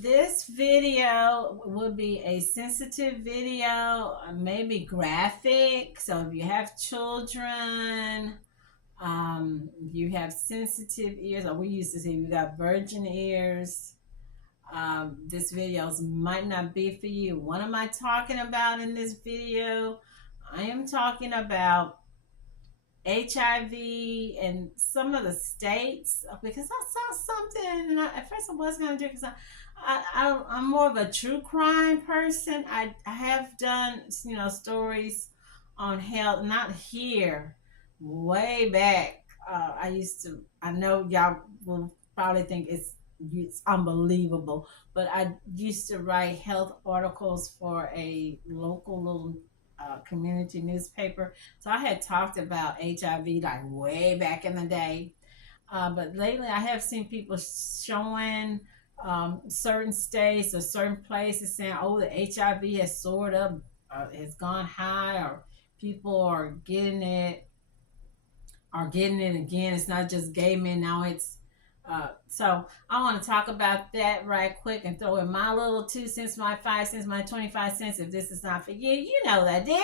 This video will be a sensitive video, maybe graphic. So if you have children, you have sensitive ears, or we used to say you got virgin ears. This videos might not be for you. What am I talking about in this video? I am talking about HIV in some of the states because I saw something and at first I wasn't going to do it because I'm more of a true crime person. I have done, stories on health, not here, way back. I know y'all will probably think it's unbelievable, but I used to write health articles for a local little community newspaper. So I had talked about HIV like way back in the day, but lately I have seen people showing certain states or certain places saying, "Oh, the HIV has soared up, has gone high, or people are getting it again. It's not just gay men now; it's." So I want to talk about that right quick and throw in my little 2 cents, my 5 cents, my 25 cents. If this is not for you, you know that deal.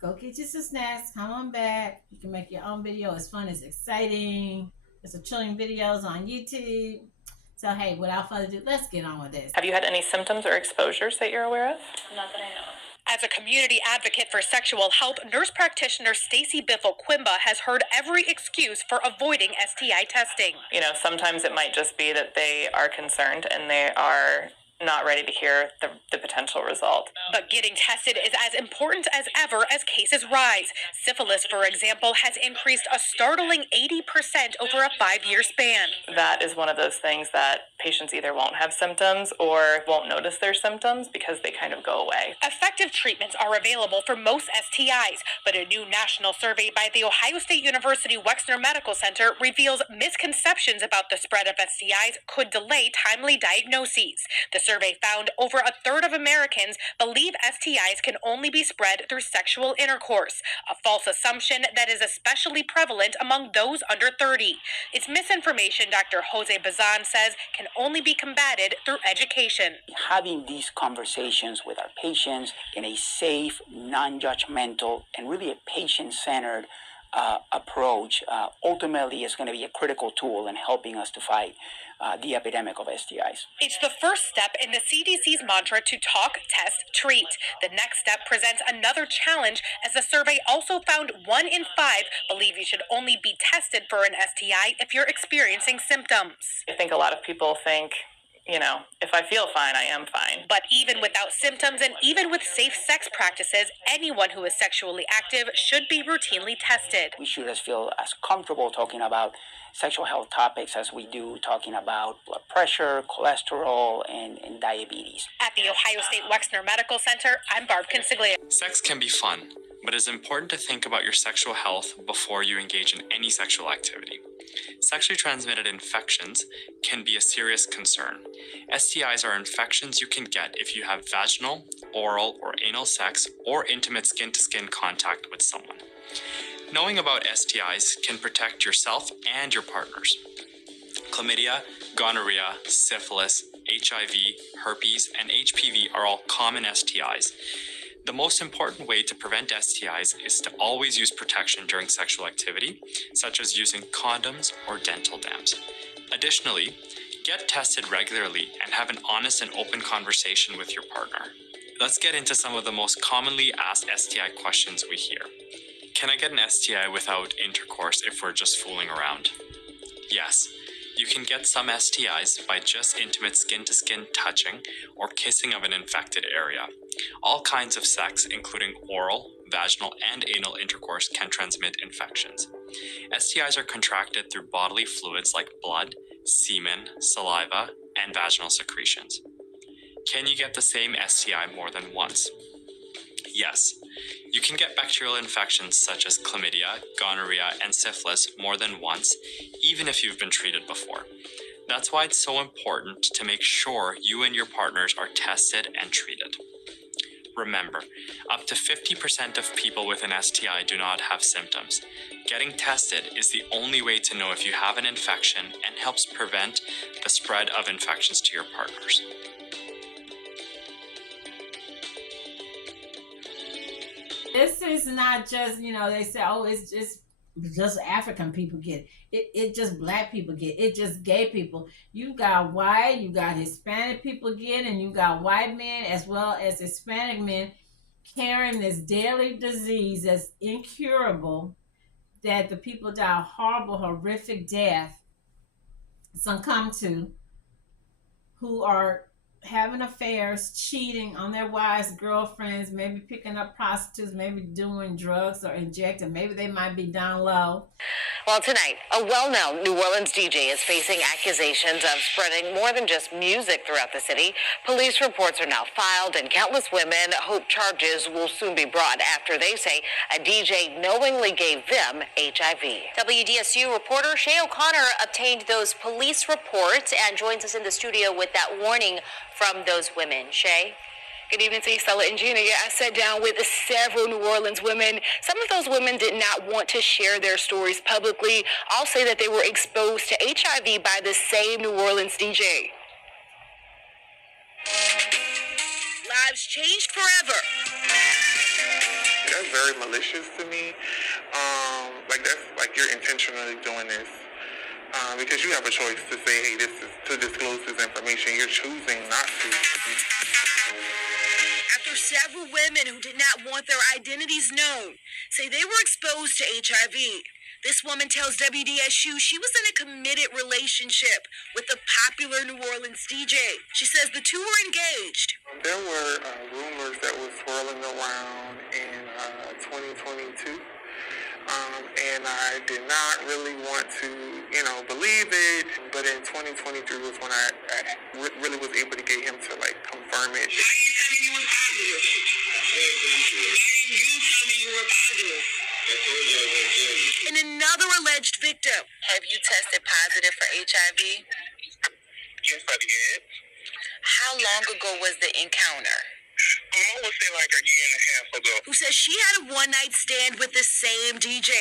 Go get you some snacks. Come on back. You can make your own video. It's fun. It's exciting. There's a trillion videos on YouTube. So, hey, without further ado, let's get on with this. Have you had any symptoms or exposures that you're aware of? Not that I know of. As a community advocate for sexual health, nurse practitioner Stacy Biffle-Quimba has heard every excuse for avoiding STI testing. Sometimes it might just be that they are concerned and they are not ready to hear the potential result. But getting tested is as important as ever as cases rise. Syphilis, for example, has increased a startling 80% over a 5-year span. That is one of those things that patients either won't have symptoms or won't notice their symptoms because they kind of go away. Effective treatments are available for most STIs, but a new national survey by the Ohio State University Wexner Medical Center reveals misconceptions about the spread of STIs could delay timely diagnoses. The survey found over a third of Americans believe STIs can only be spread through sexual intercourse, a false assumption that is especially prevalent among those under 30. It's misinformation, Dr. Jose Bazan says, can only be combated through education. Having these conversations with our patients in a safe, non-judgmental, and really a patient-centered approach ultimately is going to be a critical tool in helping us to fight the epidemic of STIs. It's the first step in the CDC's mantra to talk, test, treat. The next step presents another challenge, as the survey also found 1 in 5 believe you should only be tested for an STI if you're experiencing symptoms. I think a lot of people think, if I feel fine, I am fine. But even without symptoms and even with safe sex practices, anyone who is sexually active should be routinely tested. We should just feel as comfortable talking about sexual health topics as we do talking about blood pressure, cholesterol, and diabetes. At the Ohio State Wexner Medical Center, I'm Barb Consiglia. Sex can be fun, but it's important to think about your sexual health before you engage in any sexual activity. Sexually transmitted infections can be a serious concern. STIs are infections you can get if you have vaginal, oral, or anal sex or intimate skin-to-skin contact with someone. Knowing about STIs can protect yourself and your partners. Chlamydia, gonorrhea, syphilis, HIV, herpes, and HPV are all common STIs. The most important way to prevent STIs is to always use protection during sexual activity, such as using condoms or dental dams. Additionally, get tested regularly and have an honest and open conversation with your partner. Let's get into some of the most commonly asked STI questions we hear. Can I get an STI without intercourse if we're just fooling around? Yes. You can get some STIs by just intimate skin-to-skin touching or kissing of an infected area. All kinds of sex, including oral, vaginal, and anal intercourse, can transmit infections. STIs are contracted through bodily fluids like blood, semen, saliva, and vaginal secretions. Can you get the same STI more than once? Yes. You can get bacterial infections such as chlamydia, gonorrhea, and syphilis more than once, even if you've been treated before. That's why it's so important to make sure you and your partners are tested and treated. Remember, up to 50% of people with an STI do not have symptoms. Getting tested is the only way to know if you have an infection and helps prevent the spread of infections to your partners. This is not just, they say, oh, it's just African people get it. It just black people get it. Just gay people. You got white, you got Hispanic people get, and you got white men as well as Hispanic men carrying this deadly disease that's incurable, that the people die a horrible, horrific death succumb to, who are having affairs, cheating on their wives, girlfriends, maybe picking up prostitutes, maybe doing drugs or injecting. Maybe they might be down low. Well, tonight, a well-known New Orleans DJ is facing accusations of spreading more than just music throughout the city. Police reports are now filed, and countless women hope charges will soon be brought after they say a DJ knowingly gave them HIV. WDSU reporter Shay O'Connor obtained those police reports and joins us in the studio with that warning from those women. Shay? Good evening to you, Stella and Gina. Yeah, I sat down with several New Orleans women. Some of those women did not want to share their stories publicly. All say that they were exposed to HIV by the same New Orleans DJ. Lives changed forever. That's very malicious to me. That's you're intentionally doing this. Because you have a choice to say, hey, this is to disclose this information. You're choosing not to. After several women who did not want their identities known say they were exposed to HIV, this woman tells WDSU she was in a committed relationship with the popular New Orleans DJ. She says the two were engaged. There were rumors that were swirling around in 2022. And I did not really want to, believe it. But in 2023 was when I really was able to get him to, confirm it. Why are you telling me you were positive? You tell me you were positive. And another alleged victim. Have you tested positive for HIV? Yes, I did. How long ago was the encounter? I would say a year and a half ago. Who says she had a one-night stand with the same DJ.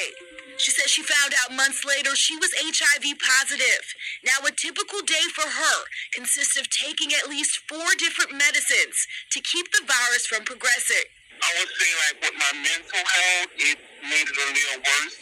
She says she found out months later she was HIV positive. Now a typical day for her consists of taking at least 4 different medicines to keep the virus from progressing. I would say with my mental health, it made it a little worse.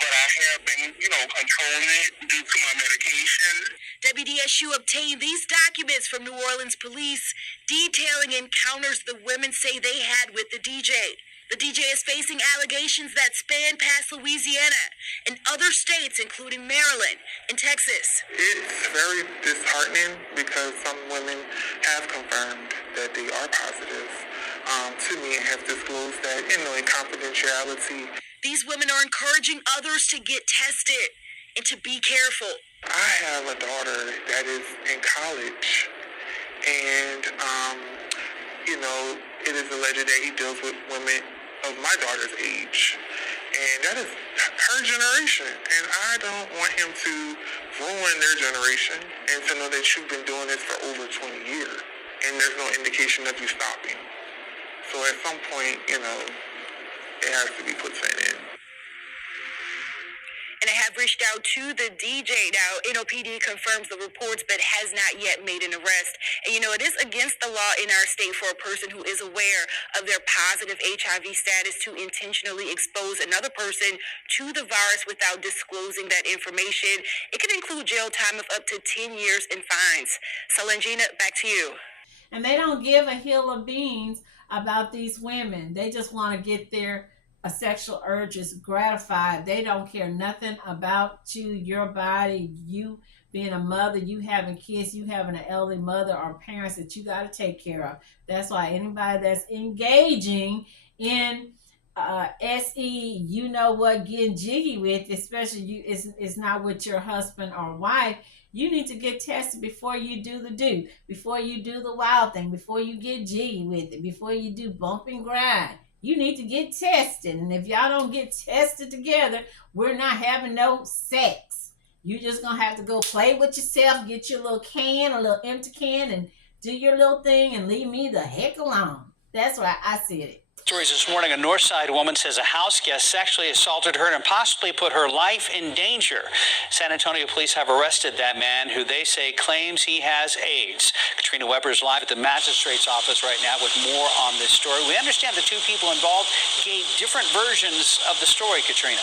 But I have been, controlling it due to my medication. WDSU obtained these documents from New Orleans police detailing encounters the women say they had with the DJ. The DJ is facing allegations that span past Louisiana and other states, including Maryland and Texas. It's very disheartening because some women have confirmed that they are positive to me and have disclosed that, in confidentiality. These women are encouraging others to get tested and to be careful. I have a daughter that is in college, and, it is alleged that he deals with women of my daughter's age, and that is her generation, and I don't want him to ruin their generation and to know that you've been doing this for over 20 years, and there's no indication of you stopping. So at some point, it has to be put to an end. And I have reached out to the DJ. Now, NOPD confirms the reports, but has not yet made an arrest. And, it is against the law in our state for a person who is aware of their positive HIV status to intentionally expose another person to the virus without disclosing that information. It can include jail time of up to 10 years and fines. Salangina, back to you. And they don't give a hill of beans about these women. They just want to get their sexual urges gratified. They don't care nothing about you, your body, you being a mother, you having kids, you having an elderly mother or parents that you got to take care of. That's why anybody that's engaging in SE, getting jiggy with, especially it's not with your husband or wife. You need to get tested before you do before you do the wild thing, before you get jiggy with it, before you do bump and grind. You need to get tested. And if y'all don't get tested together, we're not having no sex. You're just going to have to go play with yourself, get your little can, a little empty can, and do your little thing and leave me the heck alone. That's why I see it. Stories this morning, a Northside woman says a house guest sexually assaulted her and possibly put her life in danger. San Antonio police have arrested that man who they say claims he has AIDS. Katrina Weber is live at the magistrate's office right now with more on this story. We understand the two people involved gave different versions of the story, Katrina.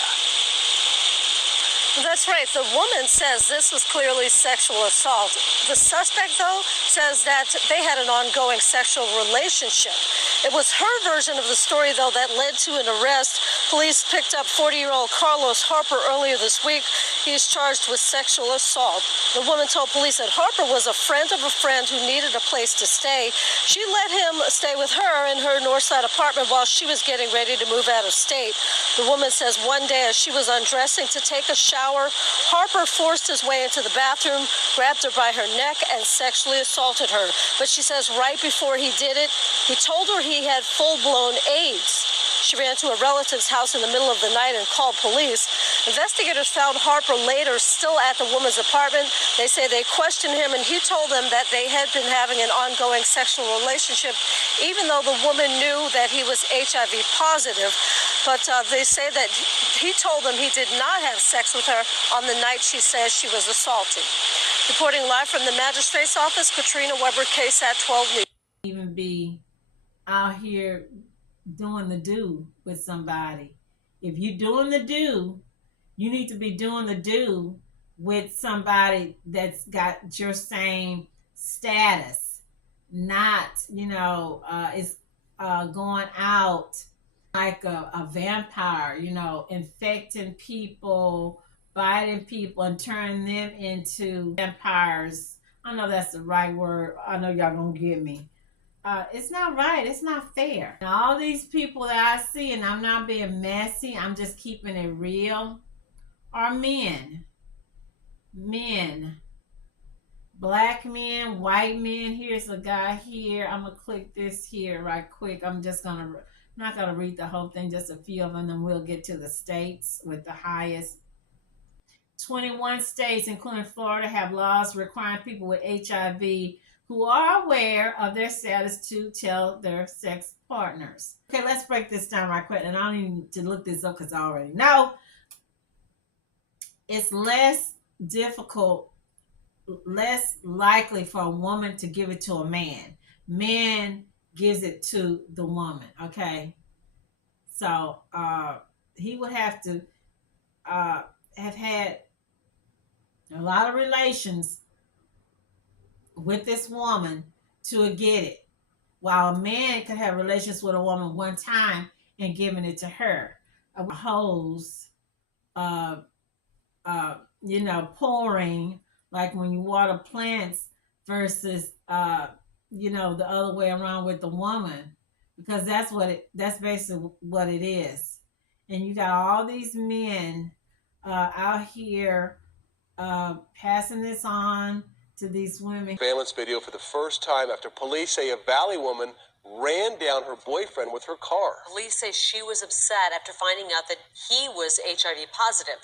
That's right. The woman says this was clearly sexual assault. The suspect, though, says that they had an ongoing sexual relationship. It was her version of the story, though, that led to an arrest. Police picked up 40-year-old Carlos Harper earlier this week. He is charged with sexual assault. The woman told police that Harper was a friend of a friend who needed a place to stay. She let him stay with her in her Northside apartment while she was getting ready to move out of state. The woman says one day as she was undressing to take a shower, Harper forced his way into the bathroom, grabbed her by her neck, and sexually assaulted her. But she says right before he did it, he told her he had full-blown AIDS. She ran to a relative's house in the middle of the night and called police. Investigators found Harper later still at the woman's apartment. They say they questioned him, and he told them that they had been having an ongoing sexual relationship, even though the woman knew that he was HIV positive. But they say that he told them he did not have sex with her on the night she says she was assaulted. Reporting live from the magistrate's office, Katrina Weber, KSAT 12 News. Even be out here doing the do with somebody. If you're doing the do, you need to be doing the do with somebody that's got your same status, not, is going out like a vampire, infecting people, biting people, and turning them into vampires. I don't know if that's the right word. I know y'all gonna get me. It's not right. It's not fair. And all these people that I see, and I'm not being messy, I'm just keeping it real, are men. Men. Black men, white men. Here's a guy here. I'm going to click this here right quick. I'm not going to read the whole thing, just a few of them, and we'll get to the states with the highest. 21 states, including Florida, have laws requiring people with HIV who are aware of their status to tell their sex partners. Okay, let's break this down right quick. And I don't even need to look this up because I already know. It's less difficult, less likely for a woman to give it to a man. Man gives it to the woman, okay? So he would have to have had a lot of relations with this woman to get it, while a man could have relations with a woman one time and giving it to her. A hose, pouring, like when you water plants versus, the other way around with the woman, because that's basically what it is. And you got all these men out here passing this on to these women. Surveillance video for the first time after police say a Valley woman ran down her boyfriend with her car. Police say she was upset after finding out that he was HIV positive.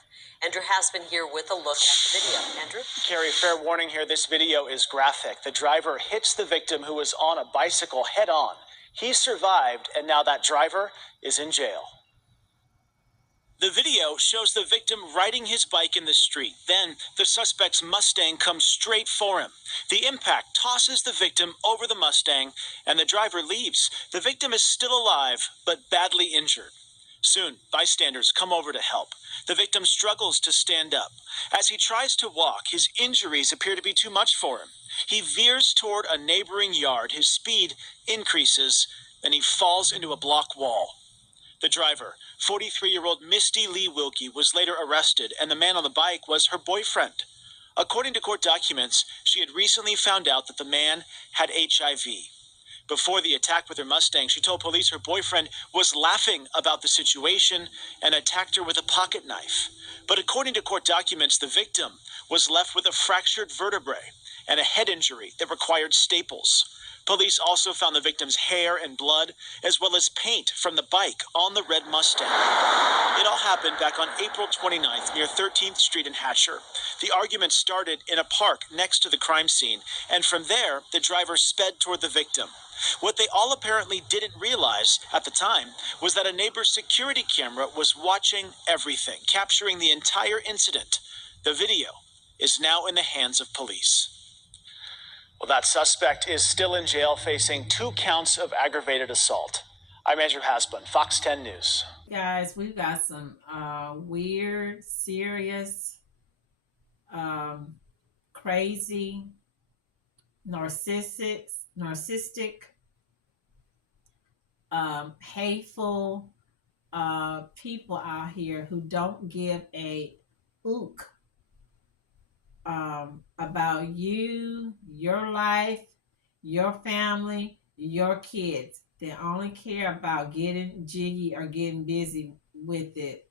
Andrew has been here with a look at the video. Andrew? Carrie, fair warning here, this video is graphic. The driver hits the victim who was on a bicycle head on. He survived, and now that driver is in jail. The video shows the victim riding his bike in the street. Then the suspect's Mustang comes straight for him. The impact tosses the victim over the Mustang, and the driver leaves. The victim is still alive, but badly injured. Soon, bystanders come over to help. The victim struggles to stand up. As he tries to walk, his injuries appear to be too much for him. He veers toward a neighboring yard. His speed increases, then he falls into a block wall. The driver, 43-year-old Misty Lee Wilke, was later arrested, and the man on the bike was her boyfriend. According to court documents, she had recently found out that the man had HIV. Before the attack with her Mustang, she told police her boyfriend was laughing about the situation and attacked her with a pocket knife. But according to court documents, the victim was left with a fractured vertebrae and a head injury that required staples. Police also found the victim's hair and blood, as well as paint from the bike on the red Mustang. It all happened back on April 29th near 13th Street in Hatcher. The argument started in a park next to the crime scene, and from there, the driver sped toward the victim. What they all apparently didn't realize at the time was that a neighbor's security camera was watching everything, capturing the entire incident. The video is now in the hands of police. Well, that suspect is still in jail facing 2 counts of aggravated assault. I'm Andrew Hasbun, Fox 10 News. Guys, we've got some weird, serious, crazy, narcissistic, hateful people out here who don't give a ook about you, your life, your family, your kids. They only care about getting jiggy or getting busy with it.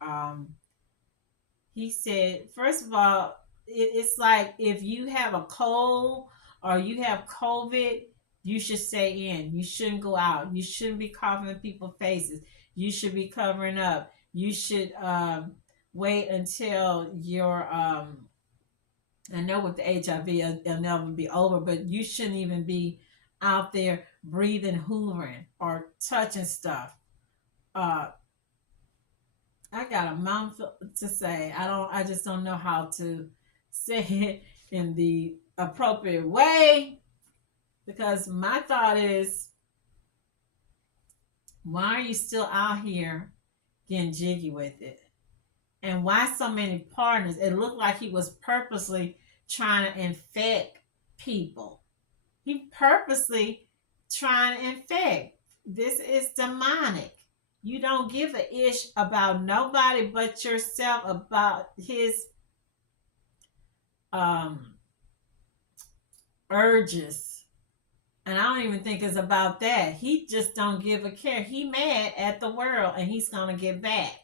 He said, first of all, it's like if you have a cold or you have COVID, you should stay in. You shouldn't go out. You shouldn't be coughing in people's faces. You should be covering up. You should wait until your I know with the HIV, it'll never be over, but you shouldn't even be out there breathing, hoovering, or touching stuff. I got a mouthful to say. I just don't know how to say it in the appropriate way, because my thought is, why are you still out here getting jiggy with it? And why so many partners? It looked like he was purposely trying to infect people. He purposely trying to infect. This is demonic. You don't give a ish about nobody but yourself, about his urges. And I don't even think it's about that. He just don't give a care. He mad at the world and he's going to get back.